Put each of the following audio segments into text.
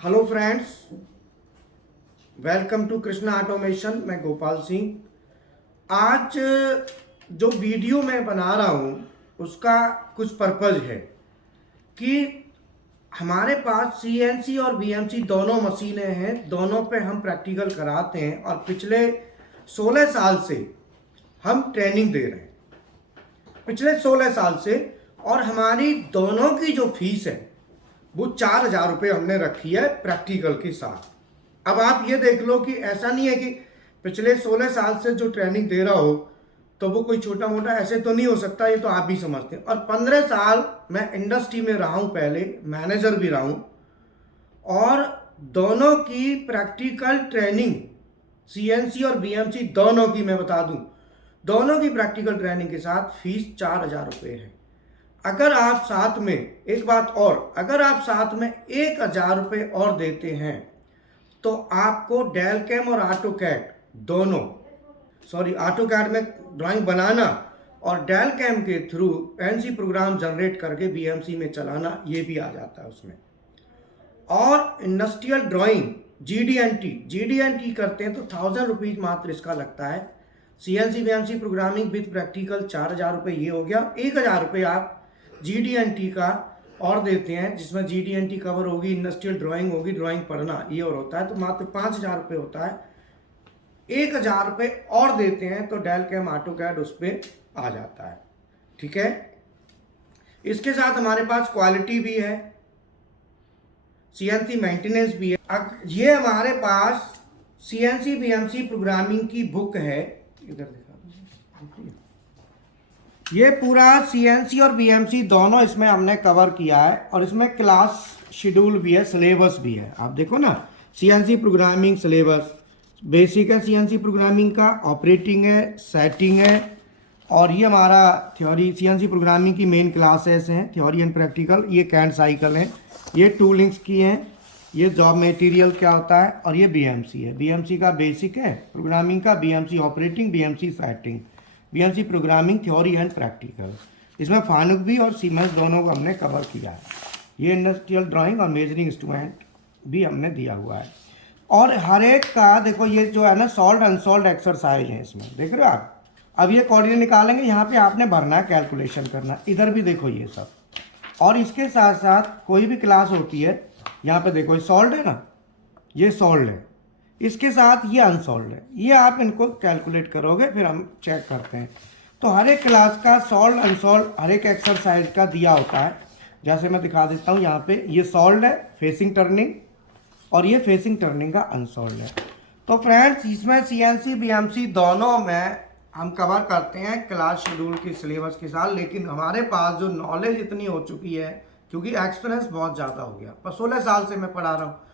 Hello friends, welcome to Krishna automation. मैं गोपाल सिंह। आज जो वीडियो मैं बना रहा हूँ उसका कुछ पर्पज़ है कि हमारे पास सीएनसी और बीएमसी दोनों मशीनें हैं, दोनों पे हम प्रैक्टिकल कराते हैं और पिछले 16 साल से हम ट्रेनिंग दे रहे हैं, पिछले 16 साल से। और हमारी दोनों की जो फीस है वो 4,000 रुपये हमने रखी है प्रैक्टिकल के साथ। अब आप ये देख लो कि ऐसा नहीं है कि पिछले 16 साल से जो ट्रेनिंग दे रहा हो तो वो कोई छोटा मोटा ऐसे तो नहीं हो सकता, ये तो आप भी समझते हैं। और 15 साल मैं इंडस्ट्री में रहा हूँ, पहले मैनेजर भी रहा हूँ, और दोनों की प्रैक्टिकल ट्रेनिंग सीएनसी और बीएमसी दोनों की मैं बता दूं, दोनों की प्रैक्टिकल ट्रेनिंग के साथ फीस 4,000 रुपये है। अगर आप साथ में एक बात और, अगर आप साथ में 1,000 रुपये और देते हैं तो आपको डेल कैम और ऑटो कैड दोनों, ऑटो कैड में ड्राइंग बनाना और डेल कैम के थ्रू एनसी प्रोग्राम जनरेट करके बीएमसी में चलाना, ये भी आ जाता है उसमें। और इंडस्ट्रियल ड्राइंग जीडीएनटी करते हैं तो 1,000 रुपीज मात्र इसका लगता है। CNC BMC programming with practical 4,000 रुपये ये हो गया। 1,000 रुपये आप जीडीएनटी का और देते हैं, जिसमें जीडीएनटी कवर होगी, इंडस्ट्रियल ड्राइंग होगी, ड्राइंग पढ़ना ये और होता है, तो मात्र 5,000 रुपये होता है। 1,000 रुपये और देते हैं तो डेल कैम ऑटो कैड उस पर आ जाता है। ठीक है, इसके साथ हमारे पास क्वालिटी भी है, सीएनसी मेंटेनेंस भी है। ये हमारे पास सीएनसी बीएमसी प्रोग्रामिंग की बुक है, इधर दिखा, ये पूरा सीएनसी और बीएमसी दोनों इसमें हमने कवर किया है, और इसमें क्लास शेड्यूल भी है, सिलेबस भी है। आप देखो ना, सीएनसी प्रोग्रामिंग सिलेबस बेसिक है, सीएनसी प्रोग्रामिंग का ऑपरेटिंग है, सेटिंग है, और ये हमारा थ्योरी सीएनसी प्रोग्रामिंग की मेन क्लासेस हैं, थ्योरी एंड प्रैक्टिकल। ये कैंट साइकिल है, ये टूलिंग्स की हैं, ये जॉब मटेरियल क्या होता है, और ये बीएमसी है। बीएमसी का बेसिक है प्रोग्रामिंग का, BMC operating, BMC setting, BMC programming theory and practical. इसमें फानुक भी और सीमेंस दोनों को हमने कवर किया है। ये इंडस्ट्रियल ड्राइंग और मेजरिंग इंस्ट्रूमेंट भी हमने दिया हुआ है। और हर एक का देखो, ये जो है ना सॉल्व अनसॉल्व एक्सरसाइज है इसमें, देख रहे हो आप। अब ये कोऑर्डिनेट निकालेंगे, यहाँ पे आपने भरना, कैलकुलेशन करना, इधर भी देखो ये सब। और इसके साथ साथ कोई भी क्लास होती है, यहाँ पे देखो ये सॉल्व है ना, ये सॉल्व है, इसके साथ ये अनसॉल्व है, ये आप इनको कैलकुलेट करोगे, फिर हम चेक करते हैं। तो हर एक क्लास का सॉल्व अनसॉल्व हर एक एक्सरसाइज का दिया होता है। जैसे मैं दिखा देता हूँ, यहाँ पे ये सॉल्व है फेसिंग टर्निंग, और ये फेसिंग टर्निंग का अनसॉल्व है। तो फ्रेंड्स, इसमें सीएनसी बीएमसी दोनों में हम कवर करते हैं क्लास शेड्यूल की सिलेबस के साथ। लेकिन हमारे पास जो नॉलेज इतनी हो चुकी है, क्योंकि एक्सपीरियंस बहुत ज़्यादा हो गया, पर 16 साल से मैं पढ़ा रहा हूँ,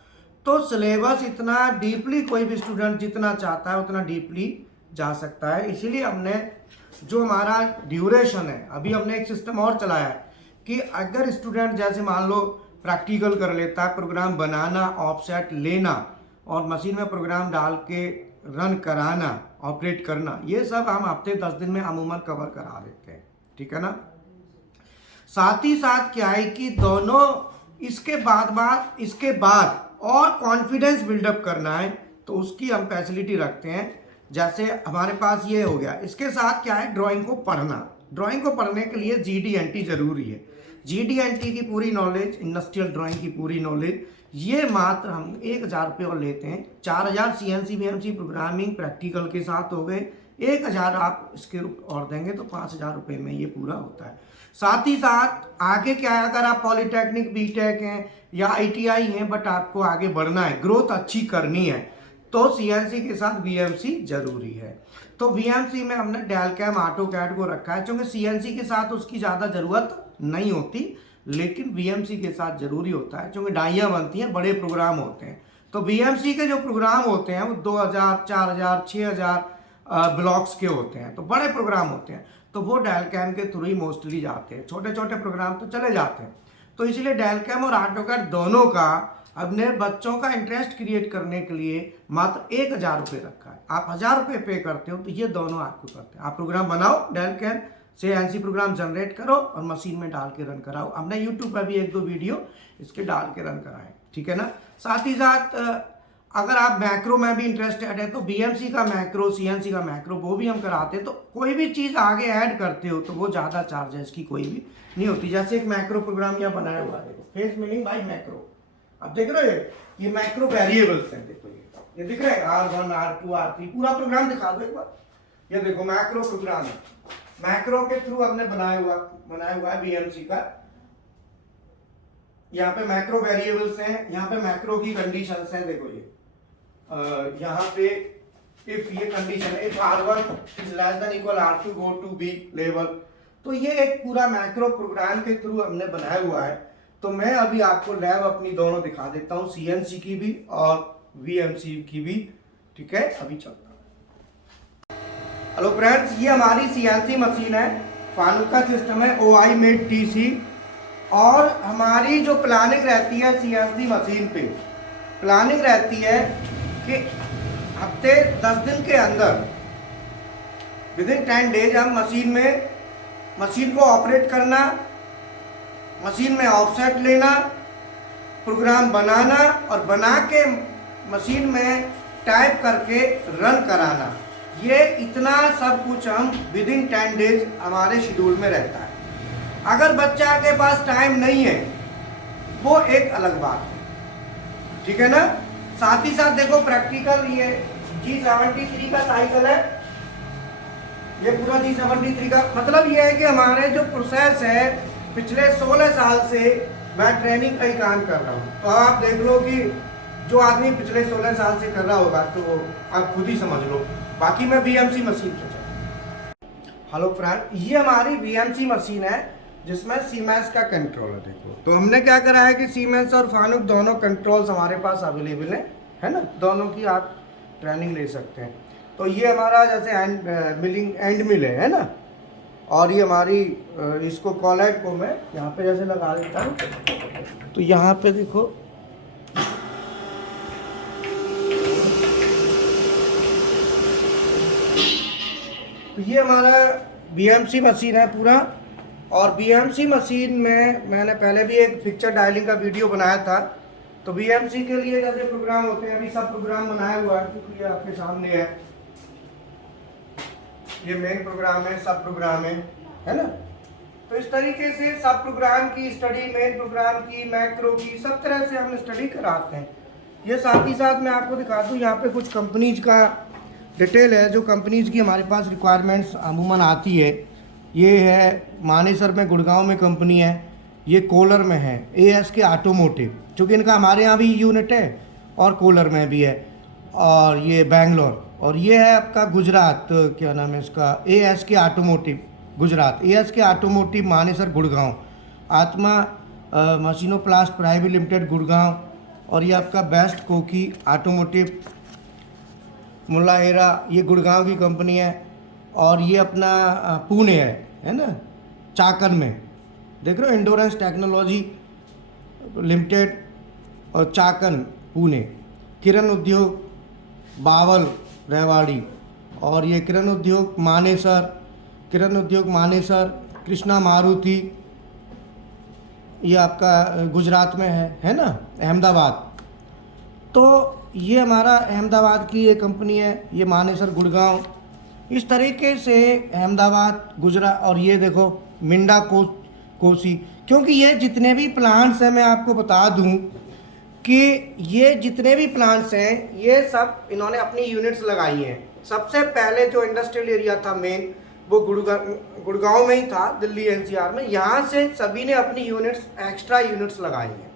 तो सिलेबस इतना डीपली कोई भी स्टूडेंट जितना चाहता है उतना डीपली जा सकता है। इसीलिए हमने जो हमारा ड्यूरेशन है, अभी हमने एक सिस्टम और चलाया है कि अगर स्टूडेंट जैसे मान लो प्रैक्टिकल कर लेता है, प्रोग्राम बनाना, ऑफसेट लेना और मशीन में प्रोग्राम डाल के रन कराना, ऑपरेट करना, ये सब हम हफ्ते 10 दिन में अमूमन कवर करा देते हैं। ठीक है ना। साथ ही साथ क्या है कि दोनों इसके बाद और कॉन्फिडेंस बिल्डअप करना है तो उसकी हम फैसिलिटी रखते हैं। जैसे हमारे पास ये हो गया, इसके साथ क्या है, ड्राइंग को पढ़ना। ड्राइंग को पढ़ने के लिए जीडीएनटी जरूरी है। जीडीएनटी की पूरी नॉलेज, इंडस्ट्रियल ड्राइंग की पूरी नॉलेज, ये मात्र हम 1,000 रुपये और लेते हैं। 4,000 सीएनसी बीएमसी प्रोग्रामिंग प्रैक्टिकल के साथ हो गए, 1,000 आप इसके और देंगे तो 5,000 रुपये में ये पूरा होता है। साथ ही साथ आगे क्या है, अगर आप पॉलिटेक्निक बीटेक हैं या आईटीआई हैं, बट आपको आगे बढ़ना है, ग्रोथ अच्छी करनी है, तो सीएनसी के साथ बीएमसी जरूरी है। तो बीएमसी में हमने डेल कैम ऑटो कैड को रखा है, क्योंकि सीएनसी के साथ उसकी ज़्यादा ज़रूरत नहीं होती, लेकिन बीएमसी के साथ जरूरी होता है, क्योंकि डाइयाँ बनती हैं, बड़े प्रोग्राम होते हैं। तो बीएमसी के जो प्रोग्राम होते हैं वो 2,000, 4,000, 6,000 ब्लॉक्स के होते हैं, तो बड़े प्रोग्राम होते हैं, तो वो डेल कैम के थ्रू ही मोस्टली जाते हैं। छोटे छोटे प्रोग्राम तो चले जाते हैं। तो इसलिए डेल कैम और ऑटो कैड दोनों का अपने बच्चों का इंटरेस्ट क्रिएट करने के लिए मात्र 1,000 रुपये रखा है। आप 1,000 रुपये पे करते हो तो ये दोनों आपको करते हैं। आप प्रोग्राम बनाओ, डेल कैम से एनसी प्रोग्राम जनरेट करो और मशीन में डाल के रन कराओ। हमने यूट्यूब पर भी 1-2 वीडियो इसके डाल के रन कराए। ठीक है ना। साथ ही साथ अगर आप मैक्रो में भी इंटरेस्टेड है तो बीएमसी का मैक्रो, सीएनसी का मैक्रो वो भी हम कराते हैं। तो कोई भी चीज़ आगे ऐड करते हो तो वो ज़्यादा चार्जेस की कोई भी नहीं होती। जैसे एक मैक्रो प्रोग्राम यहाँ बनाया हुआ है, देखो फेस मीनिंग बाय मैक्रो, आप देख रहे हो ये मैक्रो वेरिएबल्स हैं, देखो ये दिख रहा है R1 R2 R3, पूरा प्रोग्राम दिखा दो एक बार। ये देखो मैक्रो प्रोग्राम है, मैक्रो के थ्रू हमने बनाया हुआ है बीएमसी का। यहाँ पे मैक्रो वेरिएबल्स हैं, यहाँ पे मैक्रो की कंडीशंस हैं, देखो ये यहाँ पे इफ ये कंडीशन है, if R1 is less than equal R2 go to B level. तो ये एक पूरा मैक्रो प्रोग्राम के थ्रू हमने बनाया हुआ है। तो मैं अभी आपको लैब अपनी दोनों दिखा देता हूँ, सीएनसी की भी और वीएमसी की भी, ठीक है। अभी चलता हूँ। हेलो फ्रेंड्स, ये हमारी सीएनसी मशीन है, फानुक का सिस्टम है OI मेड TC। और हमारी जो प्लानिंग रहती है सीएनसी मशीन पे, प्लानिंग रहती है कि हफ्ते 10 दिन के अंदर विदिन 10 डेज हम मशीन को ऑपरेट करना, मशीन में ऑफसेट लेना, प्रोग्राम बनाना और बना के मशीन में टाइप करके रन कराना। ये इतना सब कुछ हम विदिन 10 डेज हमारे शेड्यूल में रहता है। अगर बच्चा के पास टाइम नहीं है वो एक अलग बात है, ठीक है ना। साथ ही साथ देखो प्रैक्टिकल, ये G73 का साइकिल है, ये पूरा G73 का मतलब ये है कि हमारे जो प्रोसेस है पिछले 16 साल से मैं ट्रेनिंग का ही काम कर रहा हूँ। तो आप देख लो कि जो आदमी पिछले 16 साल से कर रहा होगा तो आप खुद ही समझ लो। बाकी मैं बीएमसी मशीन पे चलूँ। हेलो फ्रेंड, ये हमारी बीएमसी मशीन है जिसमें सीमेंस का कंट्रोल है। देखो तो हमने क्या करा है कि सीमेंस और फानुक दोनों कंट्रोल्स हमारे पास अवेलेबल है ना, दोनों की आप ट्रेनिंग ले सकते हैं। तो ये हमारा जैसे एंड मिल है ना, और ये हमारी इसको कॉलेट को मैं यहाँ पे जैसे लगा देता हूँ। तो यहाँ पे देखो तो ये हमारा बीएमसी मशीन है पूरा। और बीएमसी मशीन में मैंने पहले भी एक पिक्चर डायलिंग का वीडियो बनाया था। तो बीएमसी के लिए जैसे प्रोग्राम होते हैं, अभी सब प्रोग्राम बनाया हुआ है क्योंकि ये आपके सामने है, ये मेन प्रोग्राम है, सब प्रोग्राम है ना। तो इस तरीके से सब प्रोग्राम की स्टडी, मेन प्रोग्राम की, मैक्रो की, सब तरह से हम स्टडी कराते हैं। ये साथ ही साथ मैं आपको दिखा दूँ, यहाँ पे कुछ कंपनीज का डिटेल है, जो कंपनीज की हमारे पास रिक्वायरमेंट्स अमूमन आती है। ये है मानेसर में, गुड़गांव में कंपनी है, ये कोलर में है ASK ऑटोमोटिव, चूँकि इनका हमारे यहाँ भी यूनिट है और कोलर में भी है, और ये बैंगलोर। और ये है आपका गुजरात, क्या नाम है इसका, ASK automotive Gujarat, ASK automotive Manesar Gurgaon, आत्मा मशीनोप्लास्ट प्राइवेट लिमिटेड गुड़गांव, और ये आपका बेस्ट कोकी ऑटोमोटिव मुल्लाहेरा, ये गुड़गांव की कंपनी है। और ये अपना पुणे है ना, चाकन में, देख रहे हो, इंडोरेंस टेक्नोलॉजी लिमिटेड और चाकन पुणे। किरण उद्योग बावल रेवाड़ी, और ये किरण उद्योग मानेसर, कृष्णा मारुति, ये आपका गुजरात में है ना, अहमदाबाद। तो ये हमारा अहमदाबाद की ये कंपनी है, ये मानेसर गुड़गांव, इस तरीके से अहमदाबाद, गुजरात। और ये देखो मिंडा कोसी, क्योंकि ये जितने भी प्लांट्स हैं, मैं आपको बता दूं कि ये जितने भी प्लांट्स हैं ये सब इन्होंने अपनी यूनिट्स लगाई हैं। सबसे पहले जो इंडस्ट्रियल एरिया था मेन, वो गुड़गांव में ही था, दिल्ली NCR में। यहाँ से सभी ने अपनी यूनिट्स, एक्स्ट्रा यूनिट्स लगाई हैं।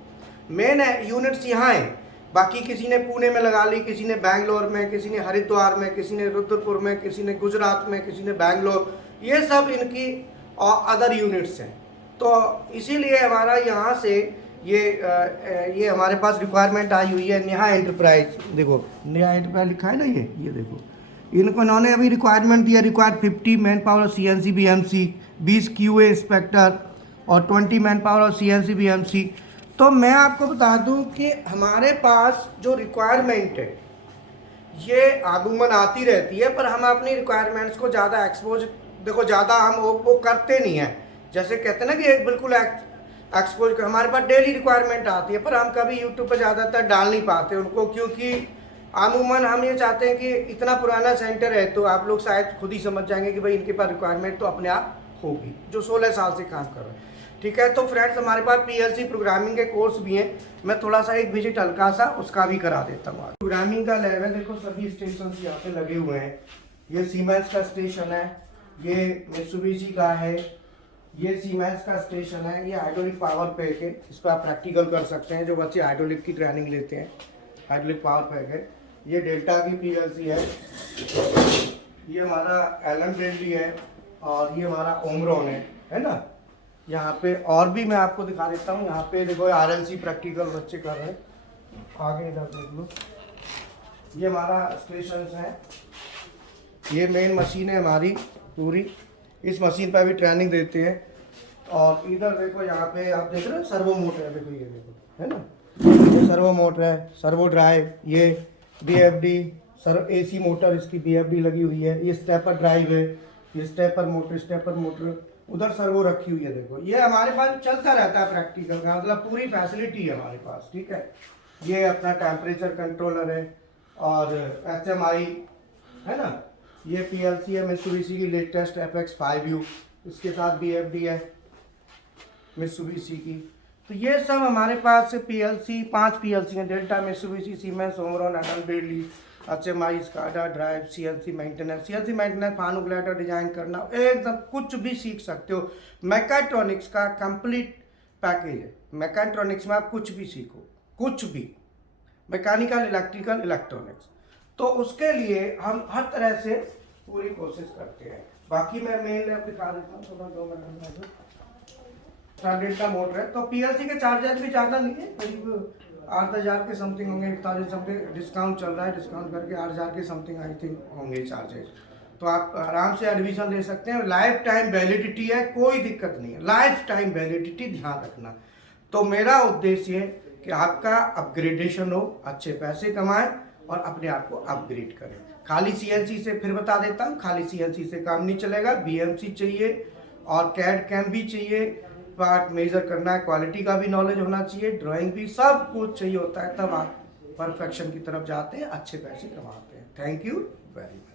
मेन यूनिट्स यहाँ हैं, बाकी किसी ने पुणे में लगा ली, किसी ने बैंगलोर में, किसी ने हरिद्वार में, किसी ने रुद्रपुर में, किसी ने गुजरात में, किसी ने बैंगलोर, ये सब इनकी और अदर यूनिट्स हैं। तो इसीलिए हमारा यहाँ से ये हमारे पास रिक्वायरमेंट आई हुई है। नेहा एंटरप्राइज, देखो नेहा एंटरप्राइज लिखा है ना, ये देखो, इनको इन्होंने अभी रिक्वायरमेंट दिया, रिक्वायर्ड 50 मैन पावर और CNC BMC, 20 QA इंस्पेक्टर और 20 मैन पावर और CNC BMC। तो मैं आपको बता दूं कि हमारे पास जो रिक्वायरमेंट है ये अमूमन आती रहती है, पर हम अपनी रिक्वायरमेंट्स को ज़्यादा एक्सपोज, देखो ज़्यादा हम वो करते नहीं हैं। जैसे कहते हैं ना कि एक बिल्कुल एक्सपोज कर, हमारे पास डेली रिक्वायरमेंट आती है, पर हम कभी यूट्यूब पर ज़्यादातर डाल नहीं पाते उनको, क्योंकि अमूमन हम ये चाहते हैं कि इतना पुराना सेंटर है तो आप लोग शायद खुद ही समझ जाएंगे कि भाई इनके पास रिक्वायरमेंट तो अपने आप होगी, जो 16 साल से काम कर रहे हैं। ठीक है, तो फ्रेंड्स हमारे पास पीएलसी प्रोग्रामिंग के कोर्स भी हैं, मैं थोड़ा सा एक विजिट हल्का सा उसका भी करा देता हूँ। प्रोग्रामिंग का लेवल देखो, सभी स्टेशन यहाँ पे लगे हुए हैं। ये सीमेंस का स्टेशन है, ये मित्सुबिशी का है, ये सीमेंस का स्टेशन है, ये हाइड्रोलिक पावर पैक है, इस पर आप प्रैक्टिकल कर सकते हैं जो बच्चे हाइड्रोलिक की ट्रेनिंग लेते हैं। हाइड्रोलिक पावर पैक है, ये डेल्टा की पीएलसी है, ये हमारा एलन ब्रेडली है, और ये हमारा ओमरॉन है ना। यहाँ पे और भी मैं आपको दिखा देता हूँ, यहाँ पे देखो आरएलसी प्रैक्टिकल बच्चे कर रहे हैं, आगे इधर देख लो। ये हमारा स्टेशन है, ये मेन मशीन है हमारी पूरी, इस मशीन पर भी ट्रेनिंग देते हैं। और इधर देखो, यहाँ पे आप देख रहे हो सर्वो मोटर है, देखो ये देखो, है ना, ये सर्वो मोटर है, सर्वो ड्राइव, ये बीएफडी एसी मोटर, इसकी बीएफडी लगी हुई है, ये स्टेपर ड्राइव है, ये स्टेपर मोटर, उधर सर्वो रखी हुई है। देखो ये हमारे पास चलता रहता है प्रैक्टिकल का, मतलब पूरी फैसिलिटी है हमारे पास। ठीक है, ये अपना टेम्परेचर कंट्रोलर है, और HMI है ना, ये पीएलसी है मित्सुबिशी की लेटेस्ट FX5U, इसके साथ बीएफडी है मित्सुबिशी की। तो ये सब हमारे पास पीएलसी 5 पीएलसी हैं, Delta, Mitsubishi, Siemens, Omron, Allen Bradley, HMI, SCADA, drive, CLC maintenance, Fanuc glider design करना, एकदम कुछ भी सीख सकते हो। मैकेट्रॉनिक्स का कंप्लीट पैकेज है, मैकेट्रॉनिक्स में आप कुछ भी सीखो, कुछ भी, मैकेनिकल, इलेक्ट्रिकल, इलेक्ट्रॉनिक्स। तो उसके लिए हम हर तरह से पूरी कोशिश करते हैं। बाकी मैं मेन लैब दिखा देता हूँ, थोड़ा 2 मिनट में। डेल्टा मोटर है, तो पीएलसी के चार्जेस भी ज़्यादा नहीं है, करीब 8,000 के समथिंग होंगे, 41,000 समथिंग, डिस्काउंट चल रहा है, डिस्काउंट करके 8,000 के समथिंग आई थिंक होंगे चार्जेस। तो आप आराम से एडमिशन ले सकते हैं, लाइफ टाइम वैलिडिटी है, कोई दिक्कत नहीं है, लाइफ टाइम वैलिडिटी, ध्यान रखना। तो मेरा उद्देश्य है कि आपका अपग्रेडेशन हो, अच्छे पैसे कमाएं और अपने आप को अपग्रेड करें। खाली सीएनसी से, फिर बता देता हूँ, खाली सीएनसी से काम नहीं चलेगा, बीएमसी चाहिए और कैड कैम भी चाहिए, पार्ट मेजर करना है, क्वालिटी का भी नॉलेज होना चाहिए, ड्राइंग भी, सब कुछ चाहिए होता है, तब आप परफेक्शन की तरफ जाते हैं, अच्छे पैसे कमाते हैं। Thank you very much.